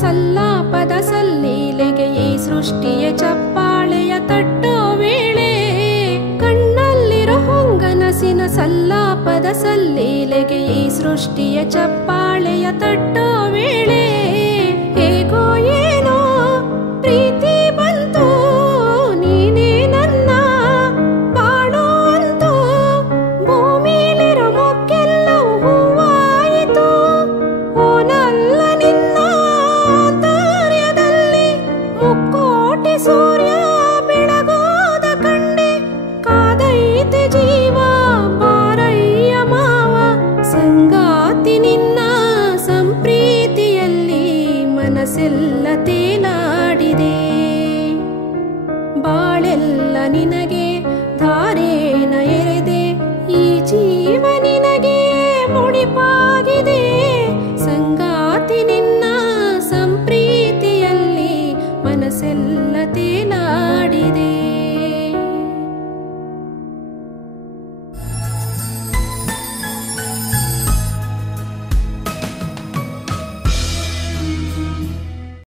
ಸಲ್ಲಾಪದ ಸಲ್ಲೀಲೆಗೆ ಈ ಸೃಷ್ಟಿಯ ಚಪ್ಪಾಳೆಯ ತಟ್ಟೋ ವೇಳೆ, ಕಣ್ಣಲ್ಲಿರೋ ಹೊಂಗನಸಿನ ಸಲ್ಲಾಪದ ಸಲ್ಲೀಲೆಗೆ ಈ ಸೃಷ್ಟಿಯ ಚಪ್ಪಾಳೆಯ ತಟ್ಟೋ ವೇಳೆ, ಹೇಗೋ ಏನೋ ಪ್ರೀತಿ ಬಂತು, ನೀನೇ ನನ್ನ ಬಾಳೋ ಅಂತು, ಭೂಮಿಲಿರೋ ಮೊಕ್ಕೆಲ್ಲವೂ ಹೂವಾಯಿತು. ಓನಲ್ಲ ನಿನ್ನ ಆಂತರ್ಯದಲ್ಲಿ ಮುಕ್ಕೋಟಿ ಸೂರ್ಯ ಬೆಳಗೋದ ಕಂಡೆ, ಕಾದೈತೆ ಜೀವ ಬಾರಯ್ಯ ಮಾವ, ಸಂಗಾತಿ ನಿನ್ನ ಸಂಪ್ರೀತಿಯಲ್ಲಿ ಮನಸ್ಸೆಲ್ಲ ತೇಲಾಡಿದೆ. ಬಾಳೆಲ್ಲ ನಿನಗೆ ಧಾರೇನ ಎರೆದೆ, ಈ ಜೀವ ನಿನಗೆ ಮುಡಿಪಾ